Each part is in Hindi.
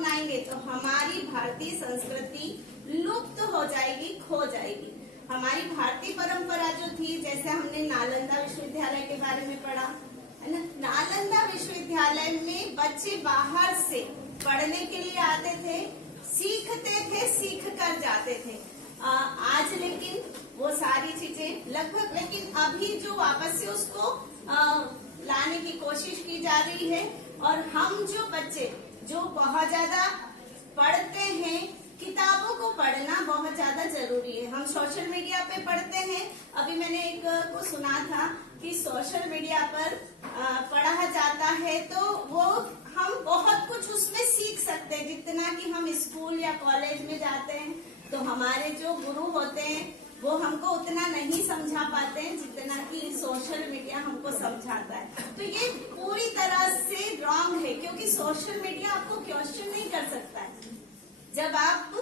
अपनाएंगे तो हमारी भारतीय संस्कृति लुप्त हो जाएगी, खो जाएगी। हमारी भारतीय परंपरा जो थी, जैसे हमने नालंदा विश्वविद्यालय के बारे में पढ़ा है ना, नालंदा विश्वविद्यालय में बच्चे बाहर से पढ़ने के लिए आते थे, सीखते थे, सीख कर जाते थे। आज लेकिन वो सारी चीजें लगभग, लेकिन अभी जो वापस से उसको लाने की कोशिश की जा रही है। और हम जो बच्चे जो बहुत ज्यादा पढ़ते हैं, किताबों को पढ़ना बहुत ज्यादा जरूरी है। हम सोशल मीडिया पे पढ़ते हैं। अभी मैंने एक को सुना था कि सोशल मीडिया पर पढ़ा जाता है तो वो हम बहुत कुछ उसमें सीख सकते हैं, जितना कि हम स्कूल या कॉलेज में जाते हैं तो हमारे जो गुरु होते हैं वो हमको उतना नहीं समझा पाते हैं जितना कि सोशल मीडिया हमको समझाता है। तो ये पूरी तरह से रॉन्ग है, क्योंकि सोशल मीडिया आपको क्वेश्चन नहीं कर सकता है। जब आप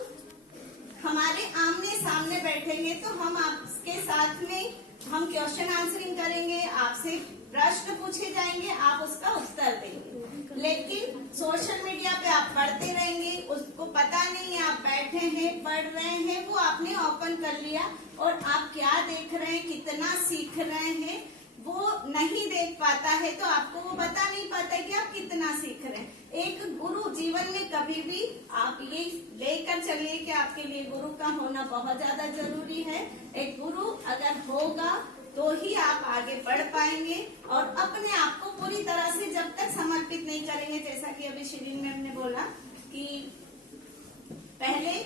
हमारे आमने सामने बैठेंगे तो हम आपके साथ में हम क्वेश्चन आंसरिंग करेंगे, आपसे प्रश्न पूछे जाएंगे, आप उसका उत्तर देंगे। लेकिन सोशल मीडिया पे आप पढ़ते रहेंगे, उसको पता नहीं है आप बैठे हैं, पढ़ रहे हैं, वो आपने ओपन कर लिया और आप क्या देख रहे हैं, कितना सीख रहे हैं वो नहीं देख पाता है, तो आपको वो बता नहीं पाता है कि आप कितना सीख रहे हैं। एक गुरु जीवन में कभी भी आप ये लेकर चलिए कि आपके लिए गुरु का होना बहुत ज्यादा जरूरी है। एक गुरु अगर होगा तो ही आप आगे बढ़ पाएंगे और अपने आप को पूरी तरह से जब तक समर्पित नहीं करेंगे, जैसा कि अभी शिरीन मैम ने बोला कि पहले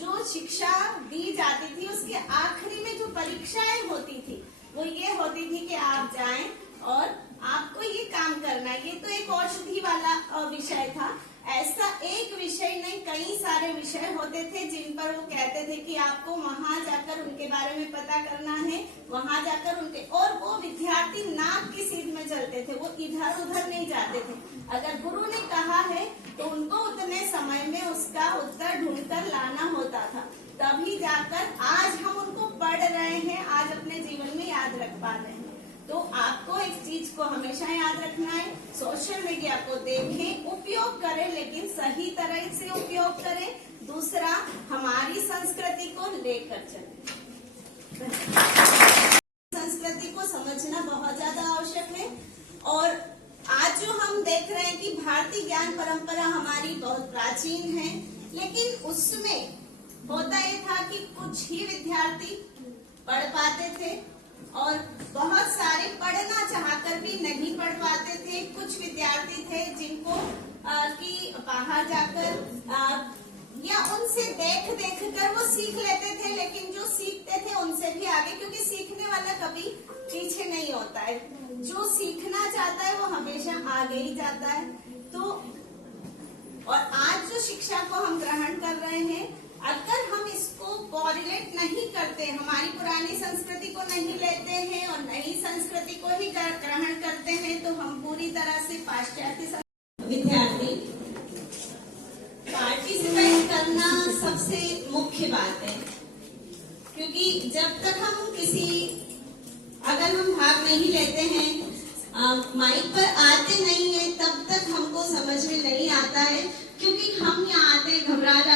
जो शिक्षा दी जाती थी उसके आखिरी में जो परीक्षाएं होती थी वो ये होती थी कि आप जाएं और आपको ये काम करना है। ये तो एक औषधि वाला विषय था, ऐसा एक विषय नहीं, कई सारे विषय होते थे जिन पर वो कहते थे कि आपको वहां जाकर उनके बारे में पता करना है, वहां जाकर उनके, और वो विद्यार्थी नाक की सीध में चलते थे, वो इधर उधर नहीं जाते थे। अगर गुरु ने कहा है तो उनको उतने समय में उसका उत्तर ढूंढकर लाना होता था, तभी जाकर आज हम उनको पढ़ रहे हैं, आज अपने जीवन में याद रख पा रहे हैं। तो आपको एक चीज को हमेशा याद रखना है, सोशल मीडिया को देखें, उपयोग करें, लेकिन सही तरह से उपयोग करें। दूसरा, हमारी संस्कृति को लेकर चलें। संस्कृति को समझना बहुत ज्यादा आवश्यक है। और आज जो हम देख रहे हैं कि भारतीय ज्ञान परंपरा हमारी बहुत प्राचीन है, लेकिन उसमें होता ये था कि कुछ ही विद्यार्थी पढ़ पाते थे और बहुत सारे पढ़ना चाहकर भी नहीं पढ़ पाते थे। कुछ विद्यार्थी थे जिनको कि बाहर जाकर या उनसे देख देख कर वो सीख लेते थे, लेकिन जो सीखते थे उनसे भी आगे, क्योंकि सीखने वाला कभी पीछे नहीं होता है, जो सीखना चाहता है वो हमेशा आगे ही जाता है। तो और आज जो शिक्षा को हम ग्रहण कर रहे हैं, अगर हम इसको कोरिलेट नहीं करते, हमारी पुरानी संस्कृति को नहीं लेते हैं और नई संस्कृति को ही ग्रहण करते हैं, तो हम पूरी तरह से पाश्चात्य। विद्यार्थी पार्टिसिपेट करना सबसे मुख्य बात है, क्योंकि जब तक हम अगर हम भाग नहीं लेते हैं, माइक पर आते नहीं है, तब तक हमको समझ में नहीं आता है, क्योंकि हम यहाँ आते घबरा जाते